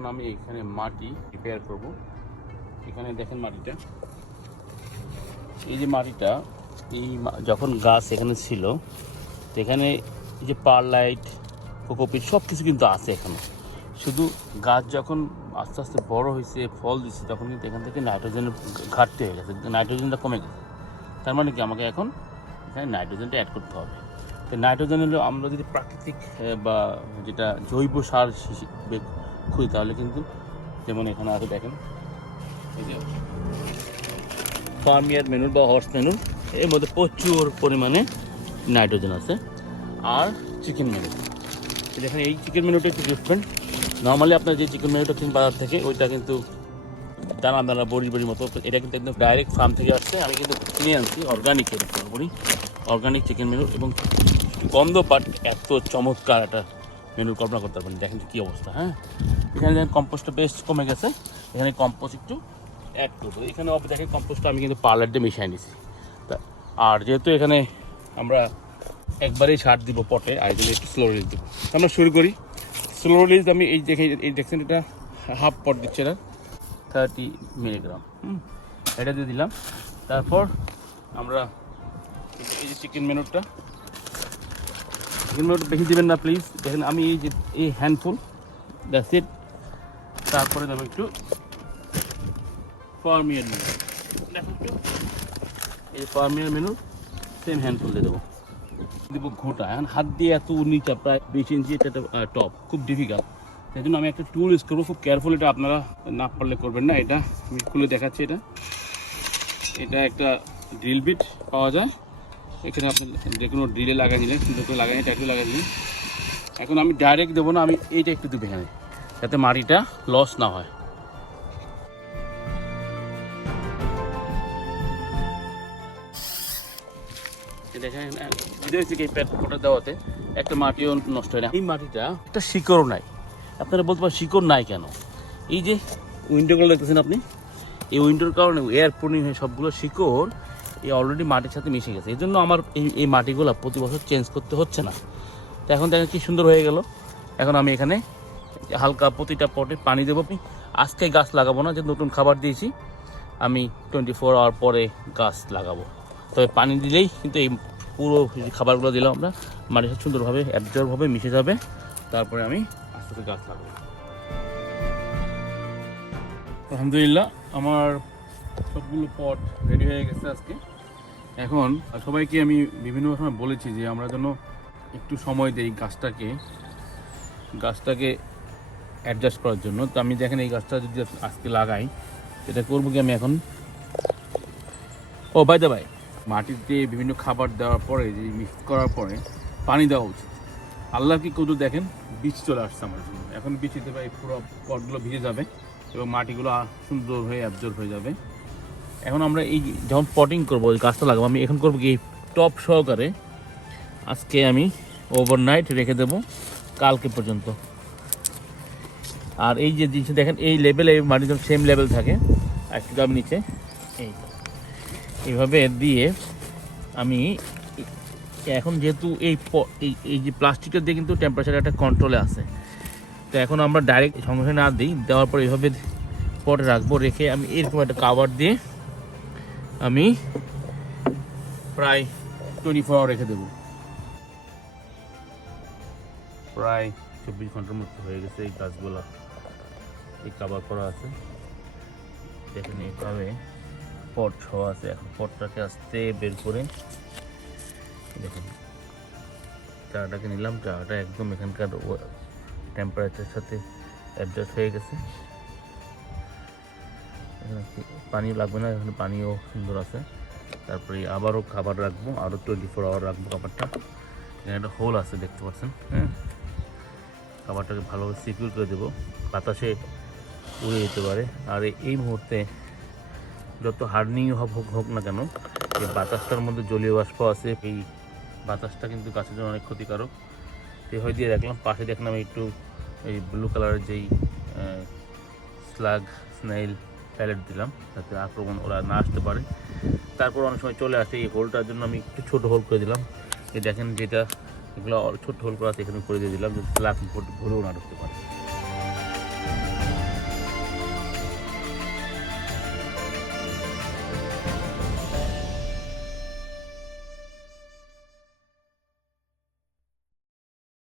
এখন আমি এখানে মাটি প্রিপেয়ার করব। এখানে দেখেন মাটিটা, এই যে মাটিটা, এই যখন গাছ এখানে ছিল এখানে এই যে পারলাইট, কোকোপিট সব কিছু কিন্তু আছে এখানে। শুধু গাছ যখন আস্তে আস্তে বড় হয়েছে, ফল দিচ্ছে, তখন কিন্তু এখান থেকে নাইট্রোজেনের ঘাটতি হয়ে গেছে, নাইট্রোজেনটা কমে গেছে। তার মানে কি আমাকে এখন এখানে নাইট্রোজেনটা অ্যাড করতে হবে। তো নাইট্রোজেন হলো আমরা যদি প্রাকৃতিক বা যেটা জৈব সার হিসেবে খুঁজি তাহলে কিন্তু, যেমন এখানে আছে দেখেন এই যে ফার্মিয়ার ম্যানুর বা হর্স ম্যানুর, এর মধ্যে প্রচুর পরিমাণে নাইট্রোজেন আছে। আর চিকেন ম্যানুর, দেখেন এই চিকেন ম্যানুরটা একটু ডিফারেন্ট। নর্মালি আপনার যে চিকেন ম্যানুরটা কিন বাজার থেকে, ওইটা কিন্তু দানা দানা বড়ি বড়ির মতো, এটা কিন্তু একদম ডাইরেক্ট ফার্ম থেকে আসছে। আমি কিন্তু কিনে আনছি অর্গানিক, অর্গানিক চিকেন মেনু, এবং গন্ধ পাট এত চমৎকার একটা মেনুর কল্পনা করতে পারবেন। দেখেন কী অবস্থা। হ্যাঁ, এখানে দেখেন কম্পোস্টটা বেশ কমে গেছে, এখানে কম্পোস্ট একটু অ্যাড করবো। এখানে দেখেন কম্পোস্টটা আমি কিন্তু পার্লার দিয়ে মিশিয়ে নিছি। তা আর যেহেতু এখানে আমরা একবারেই সার দিব পটে, আর এখানে একটু স্লো রিলিজ দেবো। আমরা শুরু করি স্লো রিলিজ। আমি এই দেখে এই দেখছেন এটা হাফ পট দিচ্ছে, এটা 30 মিলিগ্রাম, এটা দিয়ে দিলাম। তারপর আমরা এই যে চিকেন মেনুটা বেশি দেবেন না প্লিজ। দেখেন আমি এই যে এই হ্যান্ডফুল, দ্যাটস ইট। তারপরে দেবো একটু ফার্মিয়ার মেনু, দেখো একটু এই ফার্মিয়ার মেনু সেম হ্যান্ডফুল দিয়ে দেবো। দেবো ঘোটা, এখন হাত দিয়ে এত নিচা প্রায় 20 ইঞ্চি, এটা টপ খুব ডিফিকাল্ট। সেই জন্য আমি একটা টুল ইউজ করবো, খুব কেয়ারফুল। এটা আপনারা না পারলে করবেন না। এটা আমি খুলে দেখাচ্ছি। এটা একটা ড্রিল বিট পাওয়া যায়, এখানে আপনি যে কোনো ড্রিলে লাগাই নিলেন, সুন্দর করে লাগাই, টাইটলি লাগাই নিলেন। এখন আমি ডাইরেক্ট দেবো না, আমি এইটা একটু দেবো এখানে, যাতে মাটিটা লস না হয়। দেখেন এই প্যাট ফোটা দেওয়াতে একটা মাটিও নষ্ট হয় না। এই মাটিটা একটা শিকড়ও নাই। আপনারা বলতে পারেন শিকড় নাই কেন? এই যে উইন্ডোগুলো দেখতেছেন আপনি, এই উইন্ডোর কারণে এয়ার পুলিং হয়ে সবগুলো শিকড় এই অলরেডি মাটির সাথে মিশে গেছে। এই জন্য আমার এই মাটিগুলো প্রতি বছর চেঞ্জ করতে হচ্ছে না। তো এখন দেখেন কি সুন্দর হয়ে গেল। এখন আমি এখানে হালকা প্রতিটা পটে পানি দেবো। আজকে গাছ লাগাবো না, যে নতুন খাবার দিয়েছি, আমি 24 আওয়ার পরে গাছ লাগাবো। তবে পানি দিলেই কিন্তু এই পুরো খাবারগুলো দিলাম আমরা, মাটির সাথে সুন্দরভাবে অ্যাবজর্ব হবে, মিশে যাবে। তারপরে আমি আস্তে আস্তে গাছ লাগাবো। আলহামদুলিল্লাহ আমার সবগুলো পট রেডি হয়ে গেছে আজকে। এখন সবাইকে আমি বিভিন্ন সময় বলেছি যে আমরা যেন একটু সময় দেই গাছটাকে অ্যাডজাস্ট করার জন্য। তো আমি দেখেন এই গাছটা যদি আজকে লাগাই, এটা করবো কি আমি এখন, বাই দা ভাই, মাটিতে বিভিন্ন খাবার দেওয়ার পরে, যে মিক্স করার পরে পানি দেওয়া উচিত। আল্লাহ কি কত দেখেন বীজ চলে আসছে আমার জন্য। এখন বীজ দিতে পারি, পুরো পটগুলো ভিজে যাবে এবং মাটিগুলো সুন্দর হয়ে অ্যাবজর্ব হয়ে যাবে। এখন আমরা এই যখন পটিং করবো, গাছটা লাগাবো, আমি এখন করবো কি টপ সহকারে আজকে আমি ওভারনাইট রেখে দেবো, কালকে পর্যন্ত। আর এই যে জিনিসটা দেখেন, এই লেভেলে মাটি যখন সেম লেভেল থাকে, একটু দাম নিচে এইভাবে দিয়ে আমি এখন যেহেতু এই যে প্লাস্টিকটা দিয়ে কিন্তু টেম্পারেচার একটা কন্ট্রোলে আছে, তো এখন আমরা ডাইরেক্ট সঙ্গে না দিই, দেওয়ার পর এইভাবে পটে রাখবো। রেখে আমি এরকম একটা কাভার দিয়ে আমি প্রায় 24 আওয়ার রেখে দেবো। প্রায় 24 ঘন্টার মতো হয়ে গেছে এই গাছগুলো এই কাভার করা আছে। দেখেন এইভাবে পট সহ আছে। এখন পটটাকে আস্তে বের করে দেখুন, চারাটাকে নিলাম, চারাটা একদম এখানকার টেম্পারেচারের সাথে অ্যাডজাস্ট হয়ে গেছে। পানিও লাগবে না, এখানে পানিও সুন্দর আছে। তারপরে আবারও খাবার রাখবো, আরও 24 আওয়ার রাখবো খাবারটা। এখানে একটা হোল আছে দেখতে পাচ্ছেন। হ্যাঁ, খাবারটাকে ভালোভাবে সিকিউর করে দেবো, বাতাসে উড়ে যেতে পারে। আর এই মুহূর্তে যত হার্ডনিং হোক না কেন, এই বাতাসটার মধ্যে জলীয় বাষ্প আছে, এই বাতাসটা কিন্তু গাছের জন্য অনেক ক্ষতিকারক। এভাবে দিয়ে রাখলাম। পাশে দেখলাম একটু এই ব্লু কালারের যেই স্নেইল প্যালেট দিলাম, যাতে আক্রমণ ওরা না আসতে পারে। তারপর অনেক সময় চলে আসে, এই হোলটার জন্য আমি একটু ছোটো হোল করে দিলাম। এই দেখেন যেটা এগুলো ছোট্ট হোল করা আছে, এখানে করে দিয়ে দিলাম, যাতে স্লাগ ভুলেও না ঢুকতে পারে।